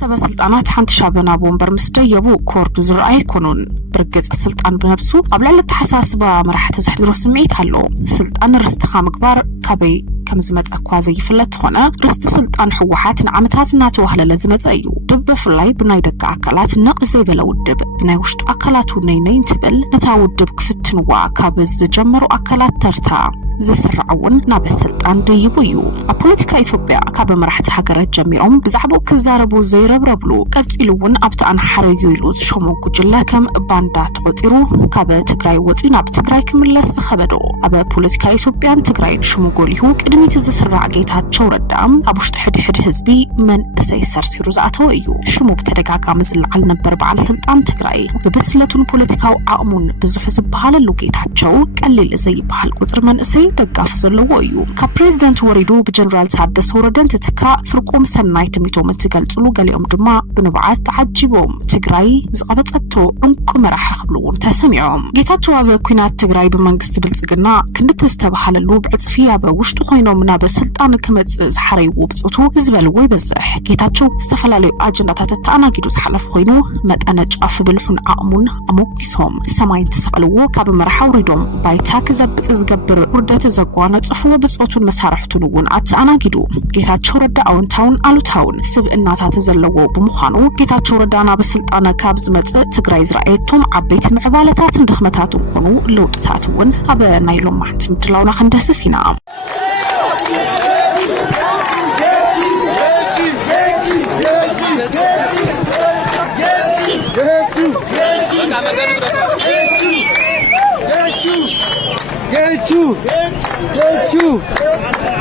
سلطانات حنت شابنا بومبر مستيبو كوردو زرعي كونون برقص السلطان بنفسه قبل على التحساسبة مرح تزحدرو سمعيت هلو سلطان رستخا مكبار كبي كمزمت أكوازي فلت خنا رست سلطان حوحات نعمتات ناتوهلا لازمت أيو دب فلاي بناي دك أكلات نقص بلا ودب بناي وشت أكلات ونينين تبل نتاود دب كفتنوا كابز جمروا أكلات ترتا زسرعون نابس سلطان ديبويو البوليتيكا إثيوبيا كاب مرحت حجرت جميعهم بزعبو كزاربو زي ربربلو قتلون أبتأن حريو يلوز شومو كجلا كم باندات قتيرو كاب تجراي وطينا بتجراي كملس خبدو أبا بوليتيكا إثيوبيا تجراي شومو قوليهو قدمي تزسرع جيتات شوردام أبوش تحد حزبي من سيسر سيروزاتو أيو شومو بتدقاقا مزل على نبر بعلى سلطان تجراي ببسلتون بوليتيكا وعامون بزو حزب بحال اللو جيتات شو قلل زي بحال قطر من سي دقاف زلو أيو كبريزيدنت وريدو بجنرال تحدث وردن تتكا فرقوم سناي تميتو من تقلتلو قاليهم دما بنبعات تعجبهم تجراي زقبطتو انكو مراح خبلون تسمعهم جيتاتو ابا كوينات تجراي بمنقست بلصقنا كنت تستبحللو بعصفيا بوشتو خوينو منا بسلطان كمص حريو بصوتو زبلو يبزح جيتاتو استفلالو اجندات تاناغيدو حلف خوينو مطنا ጫፍ ብልሑን አእሙን አሞኪሶም ሰማይን ተሰቅልዎ ካብ መራሓ ወሪዶም ባይታ ከዘብጥ ዝገብር ውርደት ዘጓነ ጽፉ በጾቱን መሳርሕቱን ወን አትአናጊዱ ጌታቸው ረዳ አውንታውን አሉታውን ስብእናታት ዘለዎ በመሆኑ ጌታቸው ረዳና በስልጣና ካብ ዝመጽ ትግራይ ዝራእየቶም አበይት ምዕባለታት እንደኽመታቱን ኮኑ ለውጥታት ወን አበ ናይሎም ማሕት ምድላውና ክንደስሲና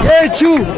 Get you.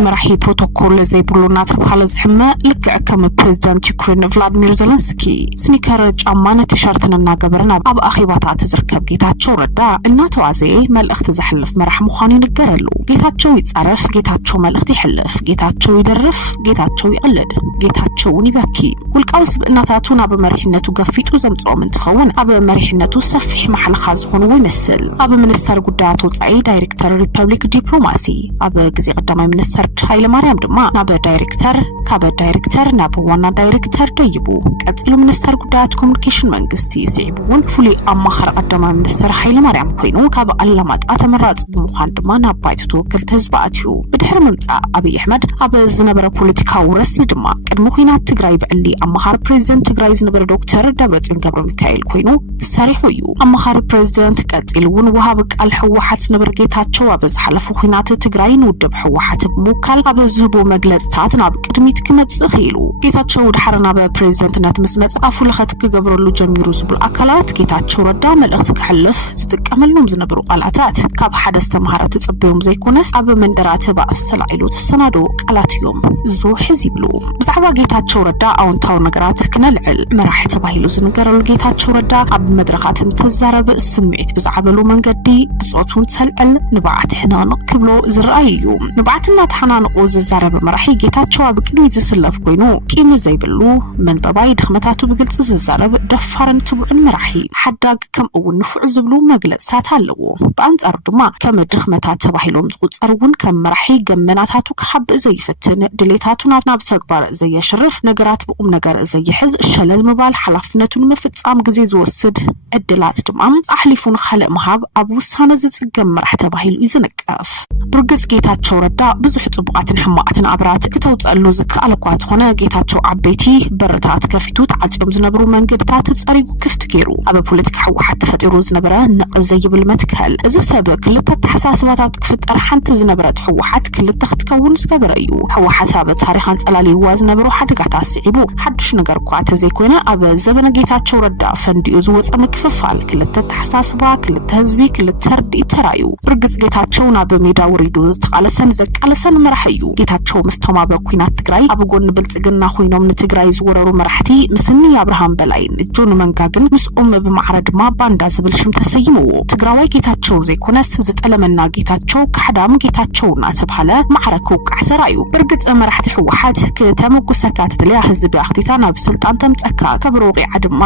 مرحي بروتوكول زي بلونا تبحال زحمة لك كم بريزيدنت يوكرين فلاديمير زيلنسكي سنيكر جامانة تشارتنا ناقبرنا أب أخيباتات تزركب جيتاتشو ردا الناتوازي ملأخت زحلف مرح مخاني نقرلو جيتاتشو يتصرف جيتاتشو ملأخت يحلف جيتاتشو يدرف جيتاتشو يقلد جيتاتشو نبكي والقوس بإناتاتونا بمرحنتو قفيتو زمتو من تخون أب مرحنتو سفح محل خازخون ويمثل أب منستر قداتو تعي دايركتر ريبابليك ديبلوماسي أب جزي قدامي منستر هاي لماريام دما نابا دايركتر كابا دايركتر نابا وانا دايركتر ديبو قتلو منستر قدات كومونيكيشن منغستي سيبون فولي أمخر قدما منستر هاي لماريام كوينو كابا ألمات أتمرات بمخان دما نابا يتوكل تزباتيو بدحر ممتع أبي أحمد أبا زنبرا بوليتيكا ورسي دما قدمو خينات تقراي بعلي أمخر بريزيدنت تقراي زنبرا دكتور دابت ينقبر ميكايل كوينو ساريحويو أمخر بريزيدنت قتلون وهابك الحوحات نبرقيتاتشو أبز حلفو خينات تقراي نودب حوحات بموكال أبزهبو مجلسات ناب قدميت كمت خيلو جيتاتشو دحرنا ببريزيدنتنات مسمت أفو لخاتك قبرلو جميرو سبل أكلات جيتاتشو ردا ملأختك حلف تتكملهم زنبرو قلعتات كاب حدث تمهارات تصبيهم زي كونس أب من درات بأسل عيلو تسنادو قلات يوم زو حزيبلو بزعبا جيتاتشو ردا أو انتاو نقرات كنالعل مراح تباهيلو زنقرلو جيتاتشو ردا أب مدرخات تزارب السمعيت بزعبلو من قدي بصوتون تسلقل نبعات حنان كبلو زرأيو نبعاتنا تحنان قوز الزارب مرحي جيتاتشو بقدمي زسلف كوينو كيم زي بلو من باباي دخمتاتو بقلص الزارب دفارن تبعن مرحي حداق كم اول نفع زبلو مجلسات هلو بانصار دما كم دخمتات تباهيلهم زقصرون كم مرحي جمناتاتو كحب زي فتن دليتاتو ناب تكبار زي يشرف نغرات بقوم نغر زي يحز شلل مبال حلافنتون مفصام غزي زوسد ادلات دمام احلفون خلق مهاب ابو سانه زصقم مرح تباهيلو يزنقف برغس جيتاتشو ردا بزح صبقات حماقتن ابرات كتوصلو زكالكوات ሆነ ጌታቸው አቤቲ በረታት ከፊቱ ተዓጽዮም ዝነበሩ መንገድታት ጸሪጉ ክፍት ገይሩ አበ ፖለቲካ ሕወሓት ተፈጢሩ ዝነበረ ነቅዘ ይብል መትከል እዚ ሰብ ክልተ ተሐሳስባታት ክፍጠር ሓንቲ ዝነበረት ሕወሓት ክልተ ክትከውን ዝገበረ እዩ ሕወሓት አበ ታሪኻን ጸላሊ ዋዝነ ዝነበሩ ሓደጋታት ኣስዒቡ ሓድሽ ነገር እኳ ተዘይኮነ ኣብ ዘበነ ጌታቸው ረዳ ፈንዲኡ ዝወፀ ምክፍፋል ክልተ ተሓሳስባ ክልተ ህዝቢ ክልተ ርዲእ ተራዩ ብርግጽ ጌታቸው ናብ ሜዳ ውሪዱ ዝተቃለሰን ዘቃለሰን መራሕዩ ጌታቸው ምስቶም ኣብ ኩናት ትግራይ ኣብ ጎን ብልጽግና ኮይኖም ንትግራይ ዝወረሩ መራሕቲ ምስኒ አብርሃም በላይን ጆን መንጋግን ምስኦም በማዕረ ድማ ባንዳ ዝብል ሽም ተሰይምዎ ትግራዋይ ጌታቸው ዘይኮነስ ዝጠለመና ጌታቸው ካሕዳም ጌታቸውና ተባሃለ ማዕረከው ቃዕሰራዩ ብርግጽ መራሕቲ ሕወሓት ከተመጉሰካ ተደልያ ህዝብ ኣኽቲታ ናብ ስልጣን ተምጸካ ከብሮቂ ዓድማ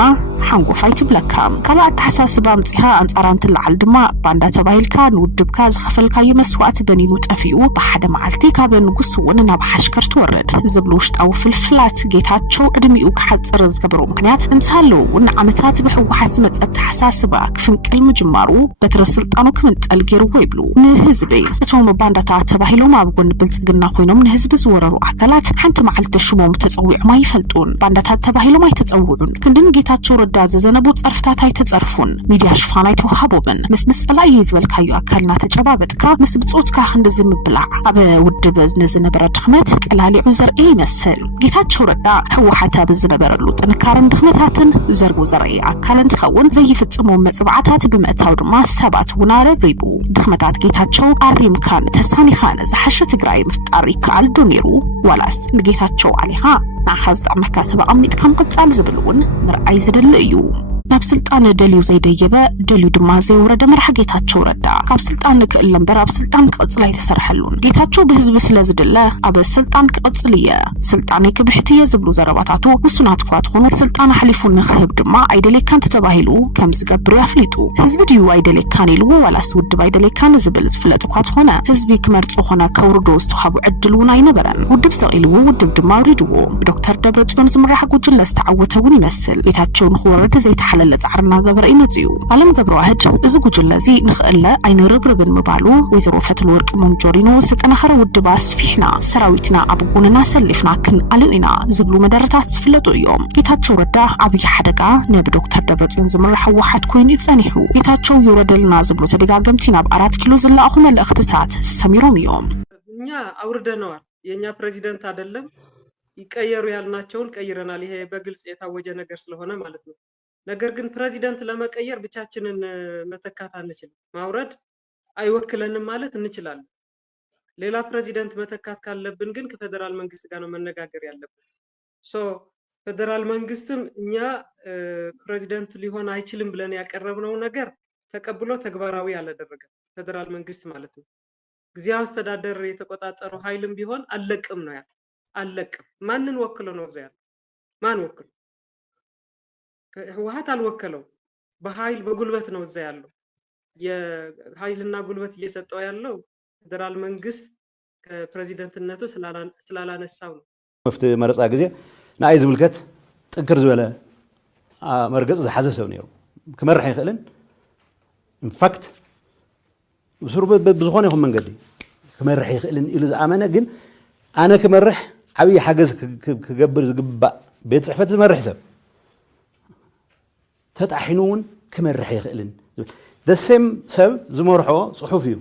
ሓንጎፋይ ትብለካ ካልኣት ተሓሳስባ ምጽሃ አንጻራን ትልዓል ድማ ባንዳ ተባሂልካ ንውድብካ ዝኸፈልካዩ መስዋዕት በኒኑ ጠፊኡ በሓደ መዓልቲ ካብ ንጉስ ወን ናብ ሓሽከር ትወረድ ዝብሉ ውሽጣው ፍልፍላት ጌታቸው ዕድሚኡ ክሓጽር ዝገበሮ ምክንያት እንታለው ንዓመታት በሕወሓት ዝመጸት ተሓሳስባ ክፍንቅል ምጅማሩ በትረ ስልጣኑ ክምንጠል ገይርዎ ይብሉ ንህዝቢ እቶም ባንዳታት ተባሂሎም ኣብ ጎን ብልጽግና ኮይኖም ንህዝቢ ዝወረሩ ኣካላት ሓንቲ መዓልቲ ሽሞም ተጸዊዕማ ይፈልጡን ባንዳታት ተባሂሎም ኣይተጸውዑን ክንድን ጌታቸው ረዳ ዘዘነቡ ጸርፍታት ኣይተጸርፉን ሚድያ ሽፋን ኣይተወሃቦምን ምስ ጸላይ ዝብልካዩ ኣካልና ተጨባበጥካ ምስ ብጾትካ ክንደ ዝምብላዕ ኣብ ውድብ ዝነበረ ድኽመት ቀላሊዑ ዘርኢ ይመስል ጌታቸው ረዳ ሕወሓት ኣብ ዝነበረሉ ጥንካረን ድኽመታትን ዘርጉ ዘርኢ ኣካልን ትኸውን ዘይፍጽሙ መጽባዕታት ብምእታው ድማ ሰባት ውናረብሪቡ ድኽመታት ጌታቸው ኣሪምካን ተሳኒኻን ዝሓሸ ትግራይ ምፍጣር ይከኣል ዶ ነይሩ ዋላስ ንጌታቸው ዓሊኻ ንዓኻ ዝጠቕመካ ሰብ ኣሚጥካ ምቕጻል ዝብልውን ምርኣይ ዝደሊ እዩ ናብ ስልጣን ደልዩ ዘይደየበ ደልዩ ድማ ዘይወረደ መራሒ ጌታቸው ረዳ ካብ ስልጣን ክእለምበር ኣብ ስልጣን ክቅጽል ኣይተሰርሐሉን ጌታቸው በህዝብ ስለዝድለ ኣብ ስልጣን ክቅጽልየ ስልጣን ክብሕትየ ዝብሉ ዘረባታቱ ውሱናት እኳ ትኾኑ ስልጣን ሓሊፉን ንኽህብ ድማ ኣይደሌካን ተባሂሉ ከም ዝገብሩ ያፍሊጡ ህዝቢ ድዩ ኣይደሌካን ኢልዎ ዋላስ ውድብ ኣይደሌካን ዝብል ዝፍለጥ እኳ ትኾነ ህዝቢ ክመርጹ ኾነ ከውርዶ ዝተውሃቡ ዕድል እውን ኣይነበረን ውድብ ሰቂልዎ ውድብ ድማ ውሪድዎ ብዶክተር ደብረጽዮን ዝምራሕ ጉጅለ ዝተዓወተውን ይመስል ጌታቸው ንኽወረደ ዘይተሓለለ ጻዕርና ገበረ ይመጽዩ ዓለም ገብረ ዋህድ እዚ ጉጅለዚ ንኽእለ ኣይንርብርብን ምባሉ ወይዘሮ ፈትል ወርቅ ሞንጆሪኖ ዝተጠናኸረ ውድብ ኣስፊሕና ሰራዊትና ኣብ ጎንና ሰሊፍና ክንኣልዩና ዝብሉ መደረታት ዝፍለጡ እዮም ጌታቸው ረዳ ኣብይ ሓደጋ ናብ ዶክተር ደብረጽዮን ዝምራሕ ሕወሓት ኮይኑ ይጸኒሑ ጌታቸው ይወረደልና ዝብሉ ተደጋገምቲ ናብ 4 ኪሎ ዝላኣኹ መልእኽትታት ሰሚሮም እዮም እኛ አውርደነዋል የኛ ፕሬዚደንት አይደለም ይቀየሩ ያልናቸውን ቀይረናል ይሄ በግልጽ የታወጀ ነገር ስለሆነ ማለት ነው ነገር ግን ፕሬዚደንት ለመቀየር ብቻችንን መተካት አንችልም ማውረድ አይወክለንም ማለት እንችላለን ሌላ ፕሬዚደንት መተካት ካለብን ግን ከፌደራል መንግስት ጋር ነው መነጋገር ያለብን ፌደራል መንግስትም እኛ ፕሬዚደንት ሊሆን አይችልም ብለን ያቀረብነው ነገር ተቀብሎ ተግባራዊ ያላደረገ ፌደራል መንግስት ማለት ነው ግዚያው አስተዳደር የተቆጣጠረው ኃይልም ቢሆን አለቅም ነው ያለው አለቅም ማንን ወክሎ ነው ዘያ ማን ወክሎ ህወሓት አልወከለው በኃይል በጉልበት ነው እዛ ያለው የኃይልና ጉልበት እየሰጠው ያለው ፌደራል መንግስት ከፕሬዚደንትነቱ ስላላነሳው ነው መፍት መረጻ ጊዜ ናይ ዝብልከት ጥንክር ዝበለ መርገጽ ዝሓዘ ሰብ ነይሩ ክመርሕ ይኽእልን ኢንፋክት ብስሩ ብዝኾነ ይኹን መንገዲ ክመርሕ ይኽእልን ኢሉ ዝኣመነ ግን ኣነ ክመርሕ ዓብይ ሓገዝ ክገብር ዝግባእ ቤት ጽሕፈት ዝመርሕ ሰብ ተጣሒኑውን ክመርሕ ይኽእልን the same ሰብ ዝመርሖ ጽሑፍ እዩ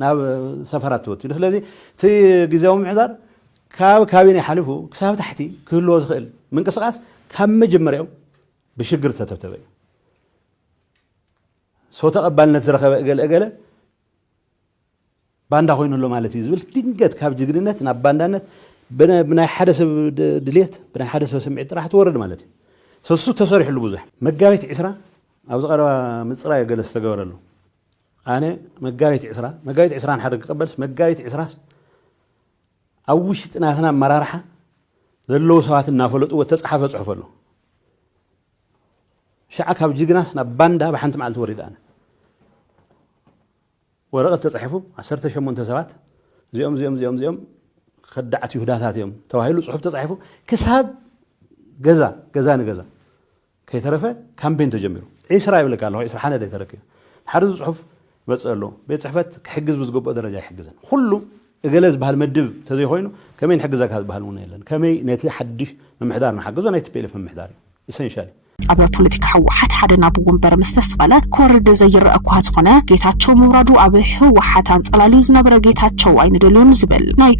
ናብ ሰፈራት ትወት ስለዚህ እቲ ግዜያዊ ምሕዳር ካብ ካቢነ ሓሊፉ ክሳብ ታሕቲ ክህልዎ ዝኽእል ምንቅስቃስ ካብ መጀመርያው ብሽግር ተተብተበ ሰው ተቐባልነት ዝረኸበ እገለ ባንዳ ኮይኑሎ ማለት እዩ ዝብል ድንገት ካብ ጅግንነት ናብ ባንዳነት ብናይ ሓደ ሰብ ድሌት ብናይ ሓደ ሰብ ስምዒት ጥራሕ ትወርድ ማለት እዩ ሰሱ ተሰሪሕሉ ብዙሕ መጋቢት 10 ኣብ ዝቐረባ ምጽራይ ገለስ ተገበረሉ ኣነ መጋቢት 10 ሓደ ክቀበልስ መጋቢት 10 ኣብ ውሽጢ ጥናትና መራርሓ ዘለው ሰባት እናፈለጡ ወተጻሓፈ ጽሑፍ ኣሎ ሸዓ ካብ ጅግናት ናብ ባንዳ ብሓንቲ መዓልቲ ወሪድ ኣነ ወረቐት ተጻሒፉ 18 ሰባት እዚኦም خدعت يهودات يوم توهيلو صحف تصحفوا كسب جزا نجزا كي ترفع كامبين تجمعوا إسرائيل لك الله إسرائيل حنا ده تركيه حرز صحف بتسأله بيتصحفت كحجز بس جوب درجة يحجزن كله جلس بهالمدب تزي خوينه كمين حجزك هذا بهالمونيلن كمين نتلي حدش من محدارنا حجزه نيت بيلف من محداري إسنشالي ኣብ ፖለቲካ ህወሓት ሓደ ናብ ወንበር ምስተስቀለ ኮርደ ዘይረአ እኳ ዝኾነ ጌታቸው ምውራዱ ኣብ ህወሓት አንጸላልዩ ዝነበረ ጌታቸው አይነደልዮም ዝብል ናይ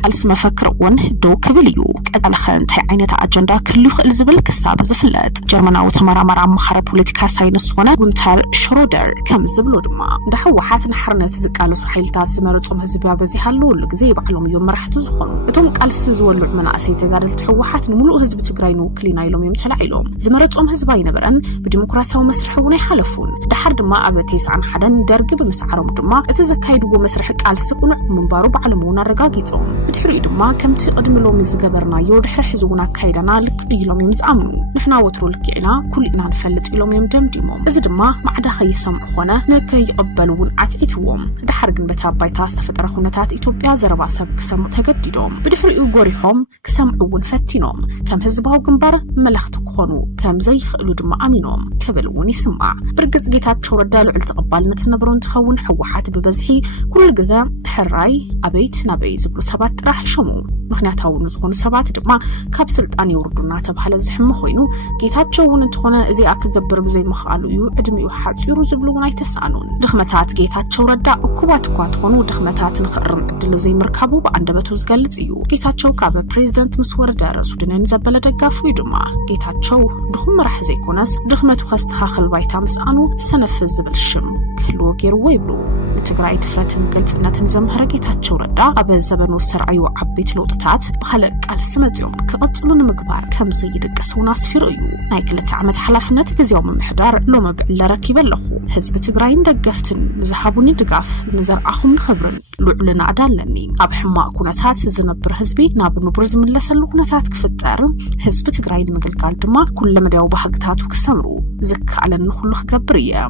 ቃልሲ መፈክር እውን ዶ ክብል እዩ ቀጠልኸ እንታይ ዓይነት ኣጀንዳ ክህሉ ይኽእል ዝብል ክሳብ ዝፍለጥ ጀርመናዊ ተመራማሪ ኣማኻሪ ፖለቲካ ሳይንስ ዝኾነ ጉንተር ሽሮደር ከም ዝብሎ ድማ እንደ ህወሓት ንሓርነት ዝቃለሱ ሓይልታት ዝመረጾም ህዝቢ በዚሃለውሉ ግዜ ይባዕሎም እዮም መራሕቲ ዝኾኑ እቶም ቃልሲ ዝወልዑ መናእሰይ ተጋደልቲ ህወሓት ንሙሉእ ህዝቢ ትግራይ ንውክልና ኢሎም እዮም ተላዒሎም ዝመረጾም ህዝቢ አይነበረን ብዲሞክራሲያዊ መስርሕ እውን ይሓለፉን ድሓር ድማ ኣብ 91 ደርጊ ብምስዓሮም ድማ እቲ ዘካይድዎ መስርሕ ቃልሲ ቁኑዕ ምንባሩ ባዕሎም እውን ኣረጋጊጾም ብድሕሪኡ ድማ ከምቲ ቅድሚሎም ዝገበርናዮ ድሕሪ ሕዚ እውን ኣካይዳና ልክ ኢሎም እዮም ዝኣምኑ ንሕና ወትሩ ልክዕና ኩልና ንፈልጥ ኢሎም እዮም ደምዲሞም እዚ ድማ ማዕዳ ከይሰምዑ ኾነ ንከይቕበሉ እውን ኣትዒትዎም ድሓር ግን በታ ባይታ ዝተፈጠረ ኩነታት ኢትዮጵያ ዘረባ ሰብ ክሰምዑ ተገዲዶም ብድሕሪኡ ጎሪሖም ክሰምዑ እውን ፈቲኖም ከም ህዝባዊ ግንባር መለኽቲ ክኾኑ ከም ዘይኽእሉ ድማ ኣሚኖም ክብል እውን ይስማዕ ብርግጽ ጌታቸው ረዳ ልዑል ተቐባልነት ዝነበሮ እንትኸውን ህወሓት ብበዝሒ ኩሉ ግዜ ሕራይ ኣበይት ናበይ ዝብሉ ሰባት ጥራሕ ይሾሙ ምክንያታው ንዝኾኑ ሰባት ድማ ካብ ስልጣን ይወርዱና ተባሃለ ዝሕመ ኮይኑ ጌታቸው እውን እንትኾነ እዚ ኣክገብር ብዘይ ምኽኣሉ እዩ ዕድሚኡ ሓፂሩ ዝብሉ እውን ኣይተሳኑን ድኽመታት ጌታቸው ረዳ እኩባት እኳ ትኾኑ ድኽመታት ንኽርም ዕድል ዘይምርካቡ በአንደበቱ ዝገልጽ እዩ ጌታቸው ካብ ፕሬዝደንት ምስ ወረደ ሱዳንን ዘበለ ደጋፉ ድማ ጌታቸው ድኹም መራሕ ዘይኮነስ ድኽመቱ ከስተኻኸል ባይታ ምስኣኑ ሰነፍ ዝብል ሽም ክህልዎ ገይርዎ ይብሉ ንትግራይ ድፍረትን ግልጽነትን ዘምሃረ ጌታቸው ረዳ ኣብ ዘበኑ ሰርዓዩ ዓበይቲ ለውጥታት ብኻልእ ቃልሲ መጽኦም ክቐጽሉ ንምግባር ከም ዘይድቅስ እውን ኣስፊሩ እዩ ናይ 2 ዓመት ሓላፍነት ግዚያዊ ምምሕዳር ሎሚ ብዕለ ረኪበ ኣለኹ ህዝቢ ትግራይን ደገፍትን ዝሃቡኒ ድጋፍ ንዘርኣኹም ንኽብርን ልዑልን ኣዳለኒ ኣብ ሕማቕ ኩነታት ዝነብር ህዝቢ ናብ ንቡር ዝምለሰሉ ኩነታት ክፍጠር ህዝቢ ትግራይ ንምግልጋል ድማ ኩሉ መዳው ባህግታቱ ክሰምሩ ዝከኣለን ኩሉ ክገብር እየ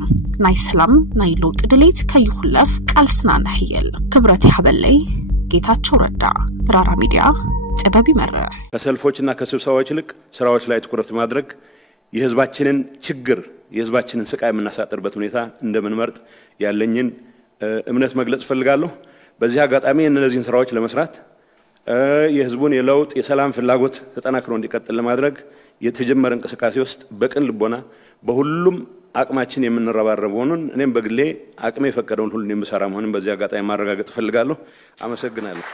ናይ ሰላም ናይ ለውጥ ድሌት ከይኹለፍ ቃልስና ንሕየል ክብረት ይሓበለይ ጌታቸው ረዳ ብራራ ሚዲያ ጥበብ ይመርሕ ከሰልፎችና ከስብሰባዎች ይልቅ ስራዎች ላይ ትኩረት ማድረግ የህዝባችንን ችግር የህዝባችንን ስቃይ የምናሳጥርበት ሁኔታ እንደምንመርጥ ያለኝን እምነት መግለጽ ፈልጋለሁ በዚህ አጋጣሚ እነዚህን ስራዎች ለመስራት የህዝቡን የለውጥ የሰላም ፍላጎት ተጠናክሮ እንዲቀጥል ለማድረግ የተጀመረ እንቅስቃሴ ውስጥ በቅን ልቦና በሁሉም አቅማችን የምንረባረብ ሆነን እኔም በግሌ አቅሜ የፈቀደውን ሁሉ እንደምሰራ መሆኑን በዚህ አጋጣሚ ማረጋገጥ ፈልጋለሁ አመሰግናለሁ